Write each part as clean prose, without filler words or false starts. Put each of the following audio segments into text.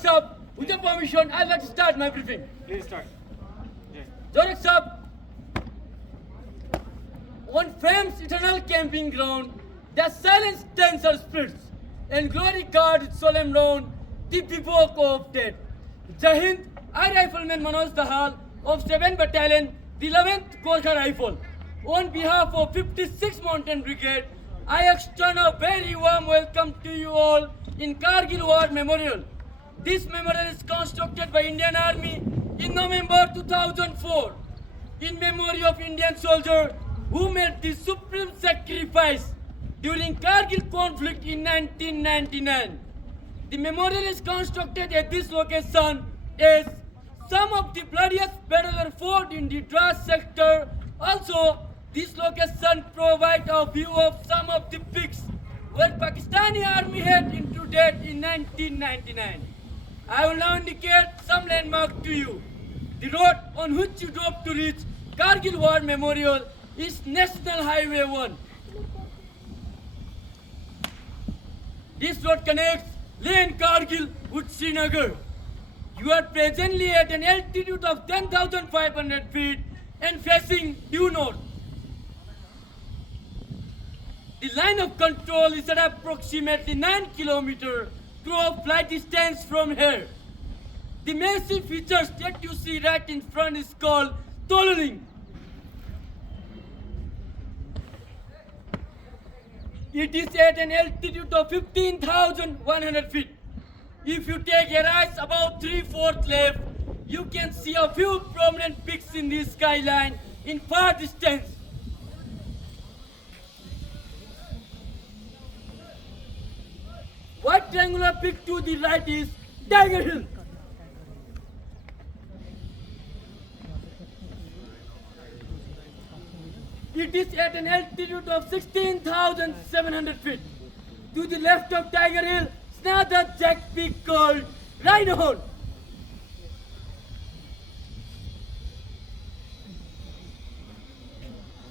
Sahib, with your permission, I'd like to start my briefing. Please start. Jorak Sahib, on fame's eternal camping ground, the silence tents our spirits, and glory guard its solemn round, the bivouac of death. Jai Hind, I Rifleman Manoj Dahal of 7th Battalion, the 11th Gorkha Rifle. On behalf of 56th Mountain Brigade, I extend a very warm welcome to you all in Kargil War Memorial. This memorial is constructed by Indian Army in November 2004 in memory of Indian soldiers who made the supreme sacrifice during Kargil conflict in 1999. The memorial is constructed at this location as some of the bloodiest battles were fought in the Dras sector. Also, this location provides a view of some of the peaks where Pakistani army had intruded in 1999. I will now indicate some landmarks to you. The road on which you drove to reach Kargil War Memorial is National Highway 1. This road connects Leh and Kargil with Srinagar. You are presently at an altitude of 10,500 feet and facing due north. The line of control is at approximately 9 km through flight distance from here. The massive features that you see right in front is called Tololing. It is at an altitude of 15,100 feet. If you take a rise about 3/4 left, you can see a few prominent peaks in the skyline in far distance. White triangular peak to the right is Tiger Hill. It is at an altitude of 16,700 feet. To the left of Tiger Hill is another jagged peak called Rhino Horn.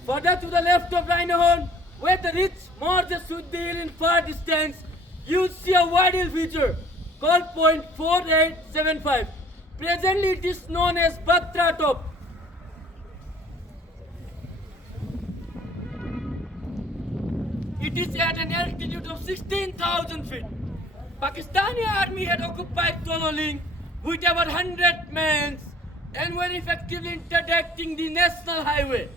Further to the left of Rhino Horn, where the ridge merges with the hill in far distance, you see a wide hill feature called Point 4875. Presently it is known as Batra Top. It is at an altitude of 16,000 feet. Pakistani army had occupied Tololing with about 100 men and were effectively interdicting the national highway.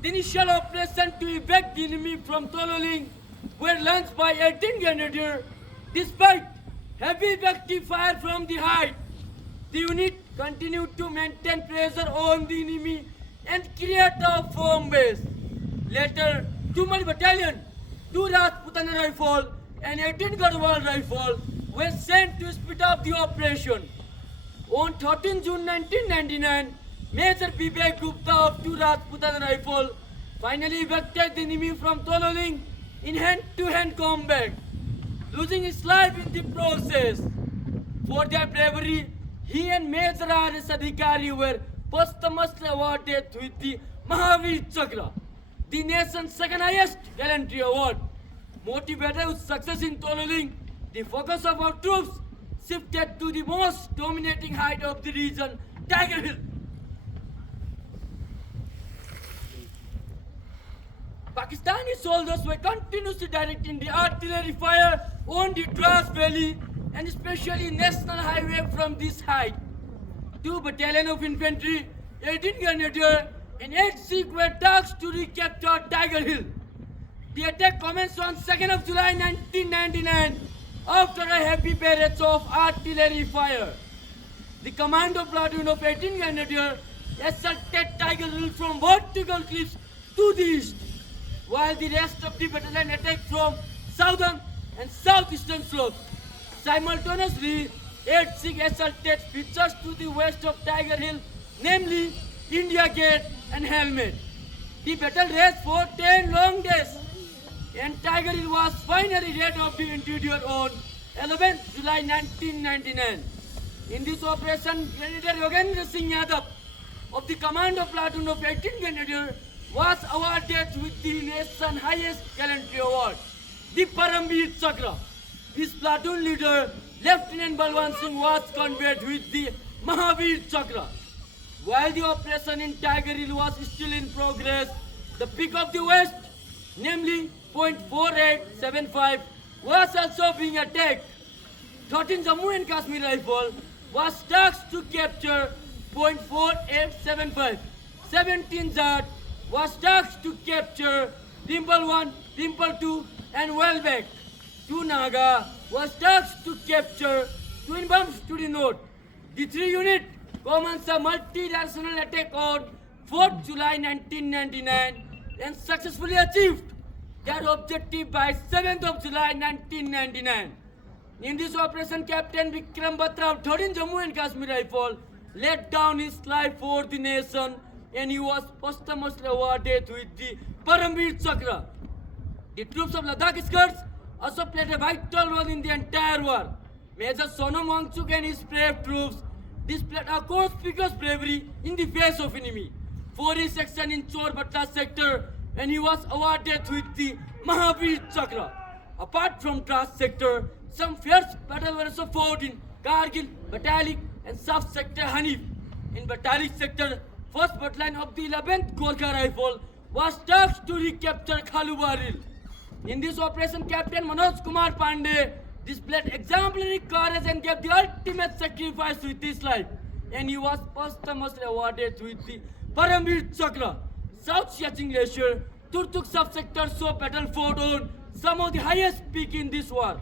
The initial operation to evacuate the enemy from Tololing were launched by 18 Grenadiers. Despite heavy effective fire from the height, the unit continued to maintain pressure on the enemy and create a firm base. Later, 2 Battalion, 2 Rajputana Rifle and 18 Garhwal Rifle were sent to speed up the operation. On 13 June 1999, Major Vivek Gupta of 2 Rajputana Rifle finally evacuated the enemy from Tololing in hand-to-hand combat, losing his life in the process. For their bravery, he and Major R.S. Adhikari were posthumously awarded with the Mahavir Chakra, the nation's second highest gallantry award. Motivated with success in Tololing, the focus of our troops shifted to the most dominating height of the region, Tiger Hill. Pakistani soldiers were continuously directing the artillery fire on the Dras Valley and especially National Highway from this height. 2 Battalion of Infantry, 18 Grenadiers and 8 Sikh were tasked to recapture Tiger Hill. The attack commenced on 2nd of July 1999 after a heavy barrage of artillery fire. The commando platoon of 18 Grenadiers assaulted Tiger Hill from vertical cliffs to the east, while the rest of the battalion attacked from southern and southeastern slopes. Simultaneously, 8 Sikh assaulted features to the west of Tiger Hill, namely India Gate and Helmet. The battle raged for 10 long days, and Tiger Hill was finally rid of the interior on 11th July 1999. In this operation, Grenadier Yogendra Singh Yadav of the commando platoon of 18 Grenadiers was awarded with the nation's highest gallantry award, the Paramveer Chakra. His platoon leader, Lieutenant Balwant Singh was conveyed with the Mahavir Chakra. While the operation in Tiger Hill was still in progress, the peak of the West, namely .4875, was also being attacked. 13 Jammu and Kashmir Rifle was tasked to capture .4875. 17 Zat was tasked to capture Dimple 1, Dimple 2 and Wellbeck. 2 Naga was tasked to capture twin bombs to the north. The 3 unit commenced a multi-directional attack on 4th July 1999 and successfully achieved their objective by 7th of July 1999. In this operation, Captain Vikram Batra, 13 Jammu and Kashmir Rifle, laid down his life for the nation and he was posthumously awarded with the Paramveer Chakra. The troops of Ladakh Skirts also played a vital role in the entire war. Major Sonam Wangchuk and his brave troops displayed a conspicuous bravery in the face of enemy. For his action in Chor Batta sector, and he was awarded with the Mahavir Chakra. Apart from Dras sector, some fierce battles were also fought in Kargil, Batalik and South sector Hanif. In Batalik sector, 1st battalion of the 11th Gorkha Rifle was tasked to recapture Khalubaril. In this operation, Captain Manoj Kumar Pandey displayed exemplary courage and gave the ultimate sacrifice with his life. And he was posthumously awarded with the Paramveer Chakra. South Siachen Glacier, Turtuk subsector saw battle fought on some of the highest peak in this war.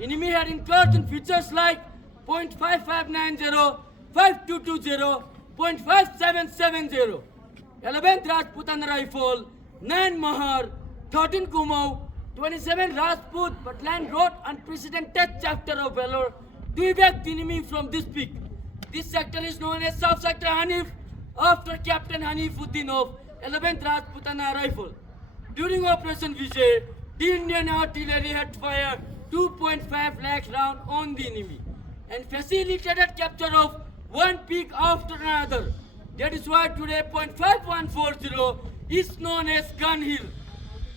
Enemy had incurred in features like .5590, 5220, .5770. 11th Rajputan Rifle, 9 Mahar, 13 Kumaon, 27 Rajput Battalion wrote unprecedented chapter of valor to evac the enemy from this peak. This sector is known as South Sector Hanif after Captain Hanifuddin of 11th Rajputana Rifle. During Operation Vijay, the Indian artillery had fired 2.5 lakh rounds on the enemy and facilitated capture of one peak after another. That is why today .5140 is known as Gun Hill.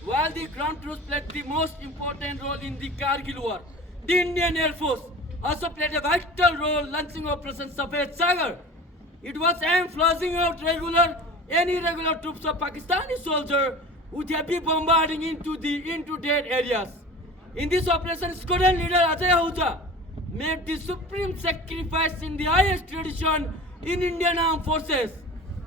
While the ground troops played the most important role in the Kargil war, the Indian Air Force also played a vital role launching Operation Safed Sagar. It was aimed flushing out regular and irregular troops of Pakistani soldiers with heavy bombarding into dead areas. In this operation, squadron leader Ajay Ahuja made the supreme sacrifice in the highest tradition in Indian Armed Forces,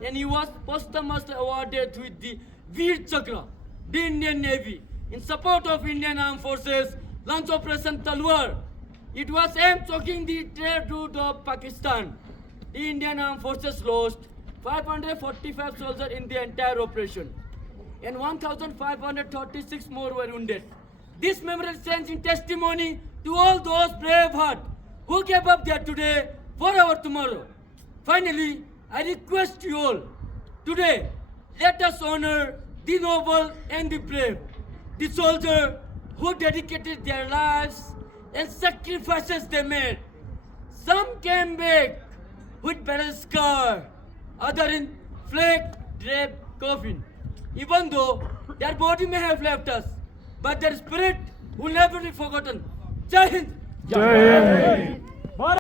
and he was posthumously awarded with the Veer Chakra. The Indian Navy, in support of Indian Armed Forces, launched Operation Talwar. It was aimed choking the trade route of Pakistan. The Indian Armed Forces lost 545 soldiers in the entire operation, and 1,536 more were wounded. This memorial stands in testimony to all those brave hearts who gave up their today for our tomorrow. Finally, I request you all, today, let us honor the noble and the brave, the soldier who dedicated their lives and sacrifices they made. Some came back with battle scar, other in flag-draped coffin. Even though their body may have left us, but their spirit will never be forgotten. Jai Hind! Jai Hind!